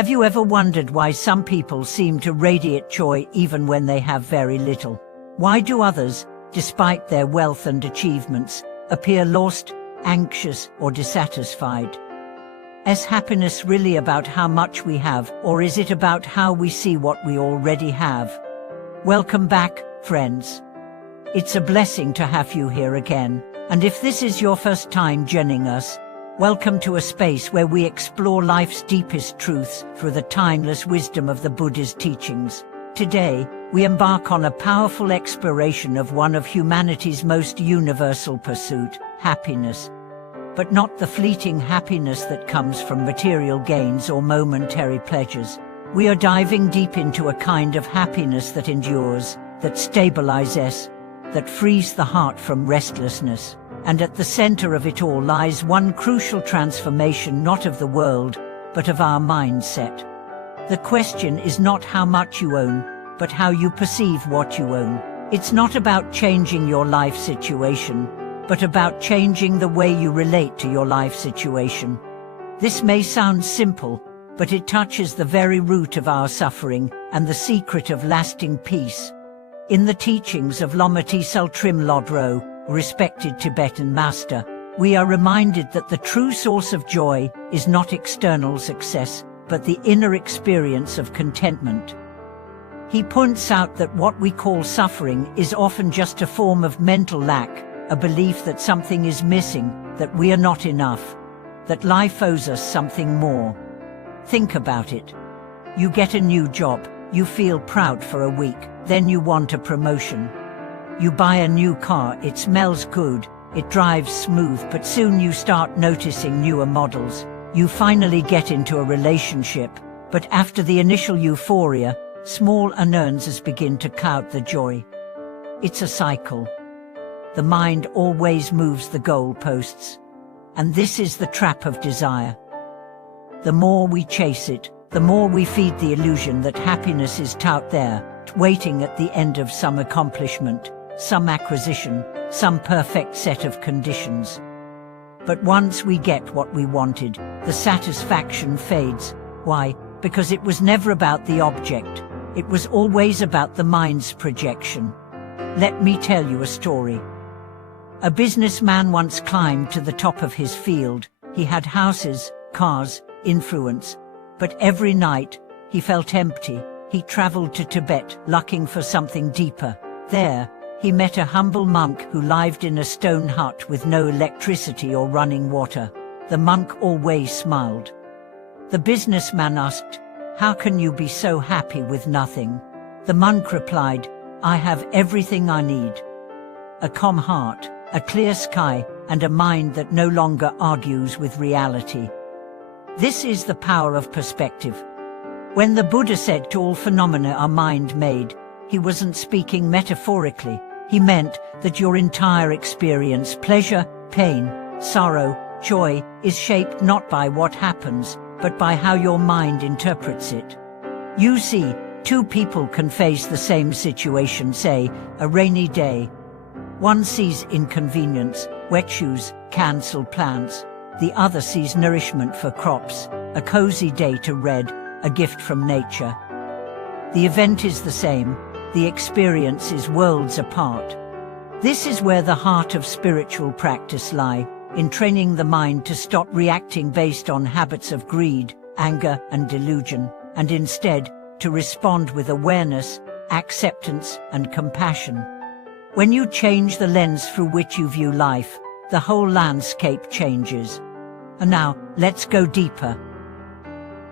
Have you ever wondered why some people seem to radiate joy even when they have very little? Why do others, despite their wealth and achievements, appear lost, anxious, or dissatisfied? Is happiness really about how much we have, or is it about how we see what we already have? Welcome back, friends. It's a blessing to have you here again, and if this is your first time joining us, welcome to a space where we explore life's deepest truths through the timeless wisdom of the Buddha's teachings. Today, we embark on a powerful exploration of one of humanity's most universal pursuit, happiness. But not the fleeting happiness that comes from material gains or momentary pleasures. We are diving deep into a kind of happiness that endures, that stabilizes, that frees the heart from restlessness. And at the center of it all lies one crucial transformation, not of the world, but of our mindset. The question is not how much you own, but how you perceive what you own. It's not about changing your life situation, but about changing the way you relate to your life situation. This may sound simple, but it touches the very root of our suffering and the secret of lasting peace. In the teachings of Lama Tsultrim Lodro, respected Tibetan master, we are reminded that the true source of joy is not external success, but the inner experience of contentment. He points out that what we call suffering is often just a form of mental lack, a belief that something is missing, that we are not enough, that life owes us something more. Think about it. You get a new job, you feel proud for a week, then you want a promotion. You buy a new car, it smells good, it drives smooth, but soon you start noticing newer models. You finally get into a relationship, but after the initial euphoria, small unearnings begin to cloud the joy. It's a cycle. The mind always moves the goalposts. And this is the trap of desire. The more we chase it, the more we feed the illusion that happiness is out there, waiting at the end of some accomplishment, some acquisition, some perfect set of conditions. But once we get what we wanted, the satisfaction fades. Why? Because it was never about the object. It was always about the mind's projection. Let me tell you a story. A businessman once climbed to the top of his field. He had houses, cars, influence. But every night, he felt empty. He traveled to Tibet, looking for something deeper. There, he met a humble monk who lived in a stone hut with no electricity or running water. The monk always smiled. The businessman asked, "How can you be so happy with nothing?" The monk replied, "I have everything I need. A calm heart, a clear sky, and a mind that no longer argues with reality." This is the power of perspective. When the Buddha said to all phenomena are mind-made, he wasn't speaking metaphorically. He meant that your entire experience, pleasure, pain, sorrow, joy, is shaped not by what happens, but by how your mind interprets it. You see, two people can face the same situation, say, a rainy day. One sees inconvenience, wet shoes, cancelled plans. The other sees nourishment for crops, a cozy day to read, a gift from nature. The event is the same, the experience is worlds apart. This is where the heart of spiritual practice lies, in training the mind to stop reacting based on habits of greed, anger, and delusion, and instead to respond with awareness, acceptance, and compassion. When you change the lens through which you view life, the whole landscape changes. And now, let's go deeper.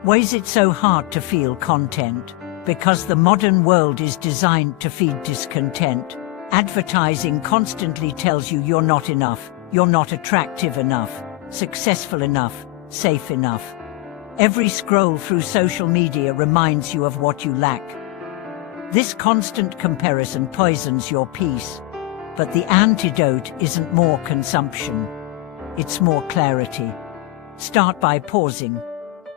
Why is it so hard to feel content? Because the modern world is designed to feed discontent. Advertising constantly tells you you're not enough, you're not attractive enough, successful enough, safe enough. Every scroll through social media reminds you of what you lack. This constant comparison poisons your peace. But the antidote isn't more consumption. It's more clarity. Start by pausing.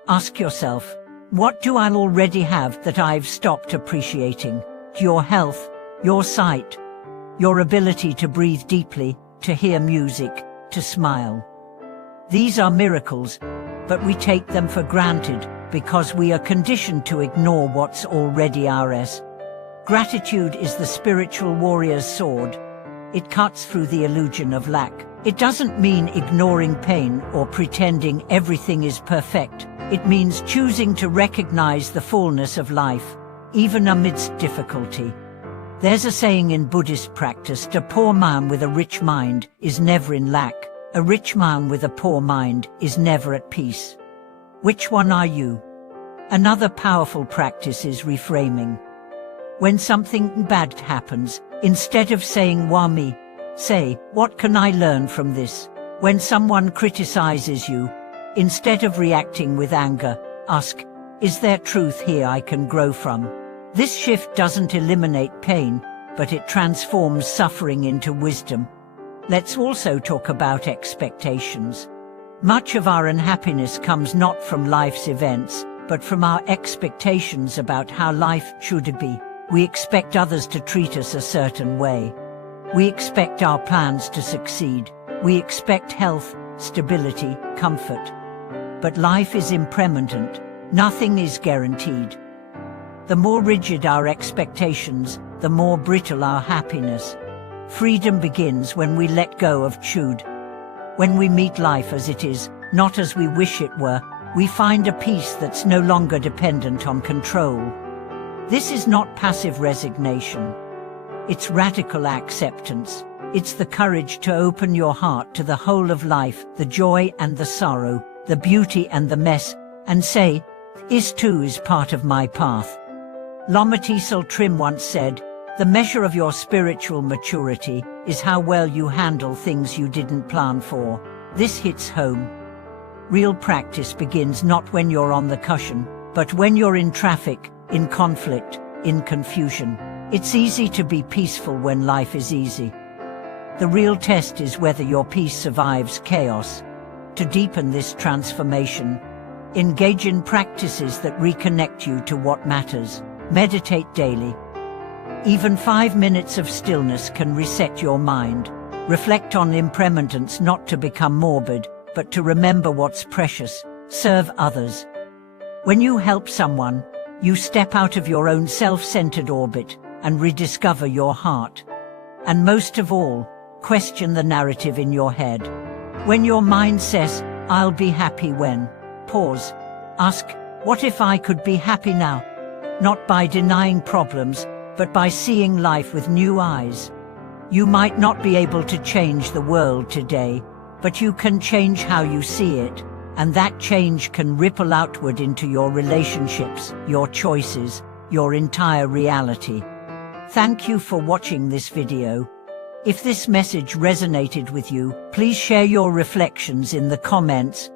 Ask yourself, what do I already have that I've stopped appreciating? Your health, your sight, your ability to breathe deeply, to hear music, to smile. These are miracles, but we take them for granted because we are conditioned to ignore what's already ours. Gratitude is the spiritual warrior's sword. It cuts through the illusion of lack. It doesn't mean ignoring pain or pretending everything is perfect. It means choosing to recognize the fullness of life, even amidst difficulty. There's a saying in Buddhist practice: a poor man with a rich mind is never in lack. A rich man with a poor mind is never at peace. Which one are you? Another powerful practice is reframing. When something bad happens, instead of saying "why me," say, "what can I learn from this?" When someone criticizes you, instead of reacting with anger, ask, "Is there truth here I can grow from?" This shift doesn't eliminate pain, but it transforms suffering into wisdom. Let's also talk about expectations. Much of our unhappiness comes not from life's events, but from our expectations about how life should be. We expect others to treat us a certain way. We expect our plans to succeed. We expect health, stability, comfort. But life is impermanent. Nothing is guaranteed. The more rigid our expectations, the more brittle our happiness. Freedom begins when we let go of chud. When we meet life as it is, not as we wish it were, we find a peace that's no longer dependent on control. This is not passive resignation. It's radical acceptance. It's the courage to open your heart to the whole of life, the joy and the sorrow, the beauty and the mess, and say, "This too is part of my path." Lama Tsal Trim once said, "The measure of your spiritual maturity is how well you handle things you didn't plan for." This hits home. Real practice begins not when you're on the cushion, but when you're in traffic, in conflict, in confusion. It's easy to be peaceful when life is easy. The real test is whether your peace survives chaos. To deepen this transformation, engage in practices that reconnect you to what matters. Meditate daily. Even 5 minutes of stillness can reset your mind. Reflect on impermanence, not to become morbid, but to remember what's precious. Serve others. When you help someone, you step out of your own self-centered orbit and rediscover your heart. And most of all, question the narrative in your head. When your mind says, "I'll be happy when," pause. Ask, "What if I could be happy now?" Not by denying problems, but by seeing life with new eyes. You might not be able to change the world today, but you can change how you see it, and that change can ripple outward into your relationships, your choices, your entire reality. Thank you for watching this video. If this message resonated with you, please share your reflections in the comments.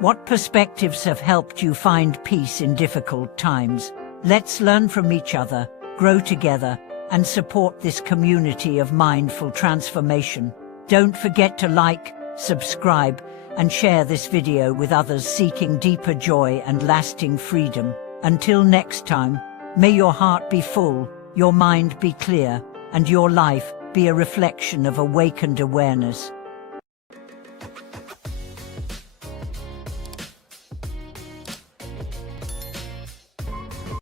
What perspectives have helped you find peace in difficult times? Let's learn from each other, grow together, and support this community of mindful transformation. Don't forget to like, subscribe, and share this video with others seeking deeper joy and lasting freedom. Until next time, may your heart be full, your mind be clear, and your life be a reflection of awakened awareness.